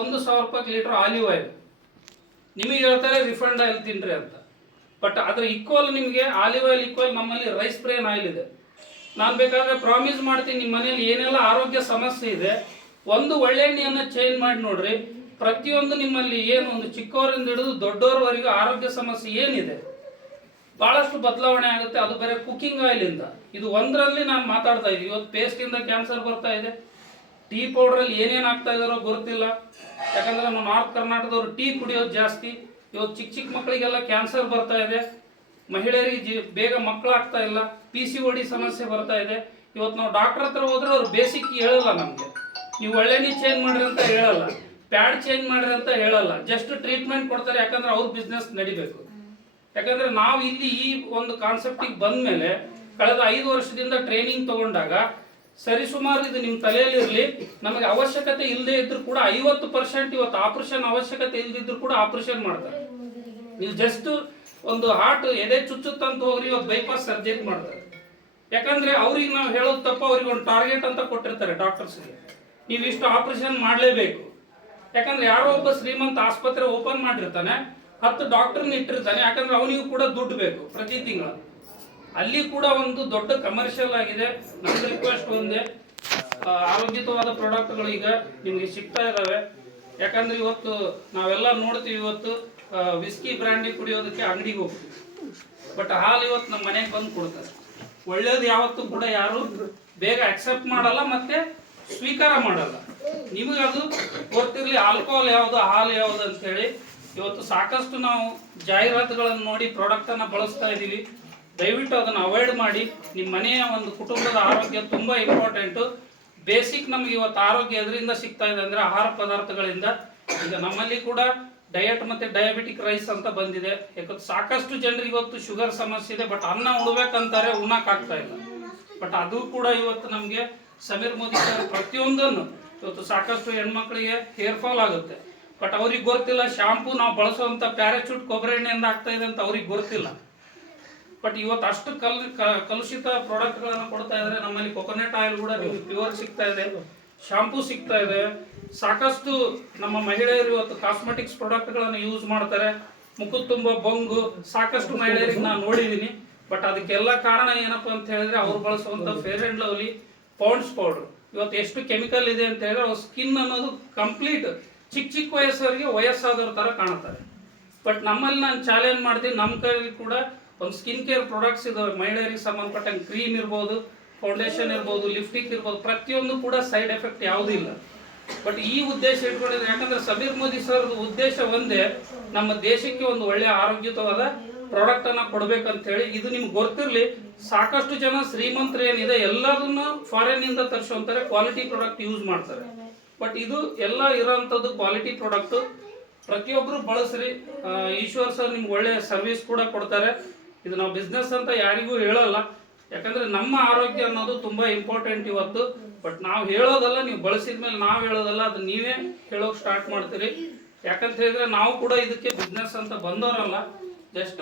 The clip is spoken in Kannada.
ಒಂದು ಸಾವಿರ ರೂಪಾಯಿ ಲೀಟರ್ ಆಲಿವ್ ಆಯಿಲ್. ನಿಮಗೆ ಹೇಳ್ತಾರೆ ರಿಫಂಡ್ ಆಯಿಲ್ ತಿನ್ರಿ ಅಂತ. ಬಟ್ ಅದ್ರ ಈಕ್ವಲ್ ನಿಮಗೆ ಆಲಿವ್ ಆಯಿಲ್ ಈಕ್ವಲ್ ನಮ್ಮಲ್ಲಿ ರೈಸ್ ಬ್ರೇನ್ ಆಯಿಲ್ ಇದೆ. ನಾನು ಬೇಕಾದ್ರೆ ಪ್ರಾಮಿಸ್ ಮಾಡ್ತೀನಿ ನಿಮ್ಮ ಮನೇಲಿ ಏನೆಲ್ಲ ಆರೋಗ್ಯ ಸಮಸ್ಯೆ ಇದೆ, ಒಂದು ಒಳ್ಳೆ ಎಣ್ಣೆಯನ್ನು ಚೇಂಜ್ ಮಾಡಿ ನೋಡ್ರಿ. ಪ್ರತಿಯೊಂದು ನಿಮ್ಮಲ್ಲಿ ಏನು ಒಂದು ಚಿಕ್ಕವರಿಂದ ಹಿಡಿದು ದೊಡ್ಡವರವರೆಗೂ ಆರೋಗ್ಯ ಸಮಸ್ಯೆ ಏನಿದೆ, ಬಹಳಷ್ಟು ಬದಲಾವಣೆ ಆಗುತ್ತೆ. ಅದು ಬೇರೆ ಕುಕ್ಕಿಂಗ್ ಆಯಿಲ್ ಇಂದ. ಒಂದರಲ್ಲಿ ನಾನು ಮಾತಾಡ್ತಾ ಇದ್ದೀನಿ. ಇವತ್ತು ಪೇಸ್ಟ್ ಇಂದ ಕ್ಯಾನ್ಸರ್ ಬರ್ತಾ ಇದೆ. ಟೀ ಪೌಡ್ರಲ್ಲಿ ಏನೇನು ಆಗ್ತಾ ಇದಾರೋ ಗೊತ್ತಿಲ್ಲ. ಯಾಕಂದ್ರೆ ನಮ್ಮ ನಾರ್ತ್ ಕರ್ನಾಟಕದವರು ಟೀ ಕುಡಿಯೋದು ಜಾಸ್ತಿ. ಇವತ್ತು ಚಿಕ್ಕ ಚಿಕ್ಕ ಮಕ್ಕಳಿಗೆಲ್ಲ ಕ್ಯಾನ್ಸರ್ ಬರ್ತಾ ಇದೆ. ಮಹಿಳೆಯರಿಗೆ ಜಿ, ಬೇಗ ಮಕ್ಕಳಾಗ್ತಾ ಇಲ್ಲ. ಪಿ ಸಿ ಒಡಿ ಸಮಸ್ಯೆ ಬರ್ತಾ ಇದೆ. ಇವತ್ತು ನಾವು ಡಾಕ್ಟರ್ ಹತ್ರ ಹೋದ್ರೆ ಅವ್ರು ಬೇಸಿಕ್ ಹೇಳಲ್ಲ ನಮಗೆ. ನೀವು ಒಳ್ಳೆನಿ ಚೇಂಜ್ ಮಾಡ್ರಿ ಅಂತ ಹೇಳಲ್ಲ. ಪ್ಯಾಡ್ ಚೇಂಜ್ ಮಾಡ್ರಿ ಅಂತ ಹೇಳಲ್ಲ. ಜಸ್ಟ್ ಟ್ರೀಟ್ಮೆಂಟ್ ಕೊಡ್ತಾರೆ ಯಾಕಂದ್ರೆ ಅವ್ರ ಬಿಸ್ನೆಸ್ ನಡಿಬೇಕು. ಯಾಕಂದ್ರೆ ನಾವು ಇಲ್ಲಿ ಈ ಒಂದು ಕಾನ್ಸೆಪ್ಟಿಗೆ ಬಂದ ಮೇಲೆ ಕಳೆದ ಐದು ವರ್ಷದಿಂದ ಟ್ರೈನಿಂಗ್ ತಗೊಂಡಾಗ ಸರಿಸುಮಾರು ಇದು ನಿಮ್ಮ ತಲೆಯಲ್ಲಿ ಇರಲಿ. ನಮಗೆ ಅವಶ್ಯಕತೆ ಇಲ್ಲದೆ ಇದ್ರೂ ಕೂಡ ಐವತ್ತು ಪರ್ಸೆಂಟ್ ಇವತ್ತು ಆಪರೇಷನ್ ಅವಶ್ಯಕತೆ ಇಲ್ಲದಿದ್ರು ಕೂಡ ಆಪರೇಷನ್ ಮಾಡ್ತಾರೆ. ನೀವು ಜಸ್ಟ್ ಒಂದು ಹಾರ್ಟ್ ಎದೆ ಚುಚ್ಚುತ್ತಂತ ಹೋಗ್ರಿ, ಇವತ್ತು ಬೈಪಾಸ್ ಸರ್ಜರಿ ಮಾಡ್ತಾರೆ. ಯಾಕಂದ್ರೆ ಅವ್ರಿಗೆ ನಾವು ಹೇಳೋದು ತಪ್ಪ, ಅವ್ರಿಗೆ ಒಂದು ಟಾರ್ಗೆಟ್ ಅಂತ ಕೊಟ್ಟಿರ್ತಾರೆ ಡಾಕ್ಟರ್ಸ್ಗೆ ನೀವು ಇಷ್ಟು ಆಪರೇಷನ್ ಮಾಡಲೇಬೇಕು. ಯಾಕಂದ್ರೆ ಯಾರೋ ಒಬ್ಬ ಶ್ರೀಮಂತ ಆಸ್ಪತ್ರೆ ಓಪನ್ ಮಾಡಿರ್ತಾನೆ, ಹತ್ತು ಡಾಕ್ಟರ್ನ ಇಟ್ಟಿರ್ತಾನೆ, ಯಾಕಂದ್ರೆ ಅವನಿಗೂ ಕೂಡ ದುಡ್ಡು ಬೇಕು ಪ್ರತಿ ತಿಂಗಳು. ಅಲ್ಲಿ ಕೂಡ ಒಂದು ದೊಡ್ಡ ಕಮರ್ಷಿಯಲ್ ಆಗಿದೆ. ನನ್ನ ರಿಕ್ವೆಸ್ಟ್ ಒಂದೇ. ಆರೋಗ್ಯತವಾದ ಪ್ರಾಡಕ್ಟ್ಗಳು ಈಗ ನಿಮಗೆ ಸಿಗ್ತಾ ಇದಾವೆ. ಯಾಕಂದ್ರೆ ಇವತ್ತು ನಾವೆಲ್ಲ ನೋಡ್ತೀವಿ ಇವತ್ತು ವಿಸ್ಕಿ ಬ್ರ್ಯಾಂಡಿ ಕುಡಿಯೋದಕ್ಕೆ ಅಂಗಡಿಗೆ ಹೋಗ್ತೀವಿ ಬಟ್ ಹಾಲು ಇವತ್ತು ನಮ್ಮ ಮನೆಗೆ ಬಂದು ಕೊಡ್ತಾರೆ. ಒಳ್ಳೇದು ಯಾವತ್ತೂ ಕೂಡ ಯಾರು ಬೇಗ ಅಕ್ಸೆಪ್ಟ್ ಮಾಡಲ್ಲ ಮತ್ತೆ ಸ್ವೀಕಾರ ಮಾಡಲ್ಲ. ನಿಮಗೆ ಅದು ಗೊತ್ತಿರಲಿ ಆಲ್ಕೋಹಾಲ್ ಯಾವುದು, ಹಾಲು ಯಾವುದು ಅಂತ ಹೇಳಿ ಇವತ್ತು ಸಾಕಷ್ಟು ನಾವು ಜಾಹೀರಾತುಗಳನ್ನು ನೋಡಿ ಪ್ರಾಡಕ್ಟ್ ಅನ್ನ ಬಳಸ್ತಾ ಇದ್ದೀವಿ ದಯವಿಟ್ಟು ಅದನ್ನು ಅವಾಯ್ಡ್ ಮಾಡಿ. ನಿಮ್ಮ ಮನೆಯ ಒಂದು ಕುಟುಂಬದ ಆರೋಗ್ಯ ತುಂಬಾ ಇಂಪಾರ್ಟೆಂಟು ಬೇಸಿಕ್ ನಮ್ಗೆ ಇವತ್ತು ಆರೋಗ್ಯ ಎದರಿಂದ ಸಿಗ್ತಾ ಇದೆ ಅಂದ್ರೆ ಆಹಾರ ಪದಾರ್ಥಗಳಿಂದ. ಈಗ ನಮ್ಮಲ್ಲಿ ಕೂಡ ಡಯಟ್ ಮತ್ತೆ ಡಯಾಬಿಟಿಕ್ ರೈಸ್ ಅಂತ ಬಂದಿದೆ. ಯಾಕಂದ್ರೆ ಸಾಕಷ್ಟು ಜನರಿಗೆ ಇವತ್ತು ಶುಗರ್ ಸಮಸ್ಯೆ ಇದೆ ಬಟ್ ಅನ್ನ ಉಣ್ಬೇಕಂತಾರೆ, ಉಣ್ಣಕ್ ಆಗ್ತಾ ಇಲ್ಲ. ಬಟ್ ಅದು ಕೂಡ ಇವತ್ತು ನಮಗೆ ಸಮೀರ್ ಮೋದಿ ಸರ್ ಪ್ರತಿಯೊಂದನ್ನು ಇವತ್ತು ಸಾಕಷ್ಟು ಹೆಣ್ಮಕ್ಳಿಗೆ ಹೇರ್ ಫಾಲ್ ಆಗುತ್ತೆ. ಬಟ್ ಅವ್ರಿಗೆ ಗೊತ್ತಿಲ್ಲ ಶಾಂಪೂ ನಾವು ಬಳಸುವಂಥ ಪ್ಯಾರಾಚೂಟ್ ಕೊಬ್ಬರಿ ಎಣ್ಣೆಯಿಂದ ಆಗ್ತಾ ಇದೆ ಅಂತ ಅವ್ರಿಗೆ ಗೊತ್ತಿಲ್ಲ. ಬಟ್ ಇವತ್ತು ಅಷ್ಟು ಕಲ್ ಕಲುಷಿತ ಪ್ರಾಡಕ್ಟ್ಗಳನ್ನು ಕೊಡ್ತಾ ಇದ್ರೆ ನಮ್ಮಲ್ಲಿ ಕೊಕೊನಟ್ ಆಯಿಲ್ ಕೂಡ ನಿಮಗೆ ಪ್ಯೂರ್ ಸಿಗ್ತಾ ಇದೆ. ಶಾಂಪೂ ಸಿಗ್ತಾ ಇದೆ. ಸಾಕಷ್ಟು ನಮ್ಮ ಮಹಿಳೆಯರು ಇವತ್ತು ಕಾಸ್ಮೆಟಿಕ್ಸ್ ಪ್ರಾಡಕ್ಟ್ಗಳನ್ನು ಯೂಸ್ ಮಾಡ್ತಾರೆ. ಮುಖದ ತುಂಬ ಬೊಂಗು. ಸಾಕಷ್ಟು ಮಹಿಳೆಯರಿಗೆ ನಾನು ನೋಡಿದ್ದೀನಿ. ಬಟ್ ಅದಕ್ಕೆಲ್ಲ ಕಾರಣ ಏನಪ್ಪಾ ಅಂತ ಹೇಳಿದ್ರೆ ಅವ್ರು ಬಳಸುವಂತ fair and lovely Pond's powder ಇವತ್ತು ಎಷ್ಟು ಕೆಮಿಕಲ್ ಇದೆ ಅಂತ ಹೇಳಿದ್ರೆ ಅವ್ರ ಸ್ಕಿನ್ ಅನ್ನೋದು ಕಂಪ್ಲೀಟ್ ಚಿಕ್ಕ ಚಿಕ್ಕ ವಯಸ್ಸವರಿಗೆ ವಯಸ್ಸಾದವ್ರ ತರ ಕಾಣುತ್ತಾರೆ ಬಟ್ ನಮ್ಮಲ್ಲಿ ನಾನು ಚಾಲೆಂಜ್ ಮಾಡ್ತೀನಿ ನಮ್ಮ ಕೈಯಲ್ಲಿ ಕೂಡ ಒಂದು ಸ್ಕಿನ್ ಕೇರ್ ಪ್ರಾಡಕ್ಟ್ಸ್ ಇದಾವೆ ಮಹಿಳೆಯರಿಗೆ ಸಂಬಂಧಪಟ್ಟಂಗೆ ಕ್ರೀಮ್ ಇರ್ಬೋದು ಫೌಂಡೇಶನ್ ಇರ್ಬೋದು ಲಿಫ್ಟಿಕ್ ಇರ್ಬೋದು, ಪ್ರತಿಯೊಂದು ಕೂಡ ಸೈಡ್ ಎಫೆಕ್ಟ್ ಯಾವುದೂ ಇಲ್ಲ. ಬಟ್ ಈ ಉದ್ದೇಶ ಇಟ್ಕೊಂಡಿದ್ರೆ ಯಾಕಂದ್ರೆ ಸಮೀರ್ ಮೋದಿ ಸರ್ ಉದ್ದೇಶ ಒಂದೇ, ನಮ್ಮ ದೇಶಕ್ಕೆ ಒಂದು ಒಳ್ಳೆಯ ಆರೋಗ್ಯಯುತವಾದ ಪ್ರಾಡಕ್ಟ್ ಅನ್ನ ಕೊಡ್ಬೇಕಂತ ಹೇಳಿ ಇದು ನಿಮ್ಗೆ ಗೊತ್ತಿರಲಿ, ಸಾಕಷ್ಟು ಜನ ಶ್ರೀಮಂತರು ಏನಿದೆ ಎಲ್ಲದನ್ನು ಫಾರಿನ್ ಇಂದ ತರಿಸುವಂತಾರೆ ಕ್ವಾಲಿಟಿ ಪ್ರಾಡಕ್ಟ್ ಯೂಸ್ ಮಾಡ್ತಾರೆ. ಬಟ್ ಇದು ಎಲ್ಲ ಇರೋಂಥದ್ದು ಕ್ವಾಲಿಟಿ ಪ್ರಾಡಕ್ಟ್ ಪ್ರತಿಯೊಬ್ಬರು ಬಳಸ್ರಿ ಈಶ್ವರ್ ಸರ್ ನಿಮ್ಗೆ ಒಳ್ಳೆ ಸರ್ವಿಸ್ ಕೂಡ ಕೊಡ್ತಾರೆ. ಇದು ನಾವು ಬಿಸ್ನೆಸ್ ಅಂತ ಯಾರಿಗೂ ಹೇಳಲ್ಲ. ಯಾಕಂದ್ರೆ ನಮ್ಮ ಆರೋಗ್ಯ ಅನ್ನೋದು ತುಂಬಾ ಇಂಪಾರ್ಟೆಂಟ್ ಇವತ್ತು. ಬಟ್ ನಾವು ಹೇಳೋದಲ್ಲ, ನೀವು ಬಳಸಿದ ಮೇಲೆ ನಾವು ಹೇಳೋದಲ್ಲ, ಅದು ನೀವೇ ಹೇಳೋಕೆ ಸ್ಟಾರ್ಟ್ ಮಾಡ್ತೀರಿ. ಯಾಕಂತ ಹೇಳಿದ್ರೆ ನಾವು ಕೂಡ ಇದಕ್ಕೆ ಬಿಸ್ನೆಸ್ ಅಂತ ಬಂದವರಲ್ಲ. ಜಸ್ಟ್